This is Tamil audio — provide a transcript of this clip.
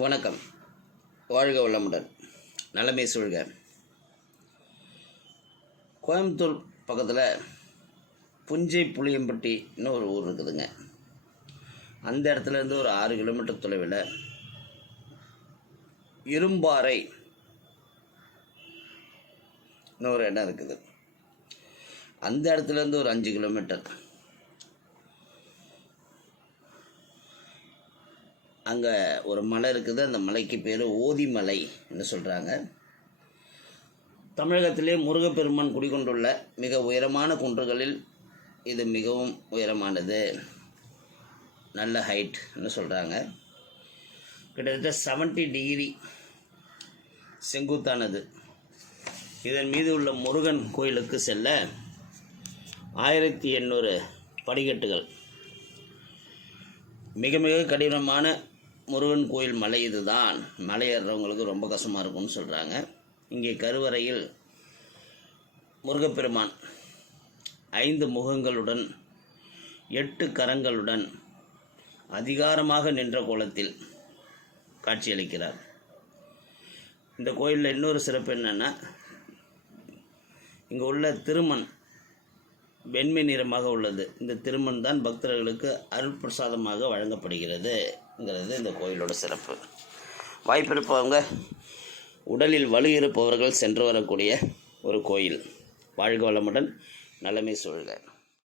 வணக்கம். வாழ்க வளமுடன். நலமே சூழ்க. கோயம்புத்தூர் பக்கத்தில் புஞ்சை புளியம்பட்டின்னு ஒரு ஊர் இருக்குதுங்க. அந்த இடத்துல இருந்து ஒரு ஆறு கிலோமீட்டர் தொலைவில் இரும்பாறை ஒரு இடம் இருக்குது. அந்த இடத்துலேருந்து ஒரு அஞ்சு கிலோமீட்டர். அங்கே ஒரு மலை இருக்குது. அந்த மலைக்கு பேர் ஓதிமலை என்று சொல்கிறாங்க தமிழகத்திலே முருகப்பெருமான் குடிகொண்டுள்ள மிக உயரமான குன்றுகளில் இது மிகவும் உயரமானது. நல்ல ஹைட்னு சொல்கிறாங்க கிட்டத்தட்ட செவன்ட்டி டிகிரி செங்குத்தானது. இதன் மீது உள்ள முருகன் கோயிலுக்கு செல்ல ஆயிரத்தி எண்ணூறு படிக்கட்டுகள். மிக மிக கடினமான முருகன் கோயில் மலை இதுதான். மலை ஏறுறவங்களுக்கு ரொம்ப கஷ்டமாக இருக்கும்னு சொல்கிறாங்க இங்கே கருவறையில் முருகப்பெருமான் ஐந்து முகங்களுடன் எட்டு கரங்களுடன் அதிகாரமாக நின்ற கோலத்தில் காட்சியளிக்கிறார். இந்த கோயிலில் இன்னொரு சிறப்பு என்னென்னா இங்கே உள்ள திருமண் வெண்மை நிறமாக உள்ளது. இந்த திருமண் தான் பக்தர்களுக்கு அருட்பிரசாதமாக ங்கிறது இந்த கோயிலோட சிறப்பு. வாய்ப்பு இருப்பவங்க உடலில் வலு இருப்பவர்கள் சென்று வரக்கூடிய ஒரு கோயில். வாழ்க வளமுடன் நலமே சூழ்க.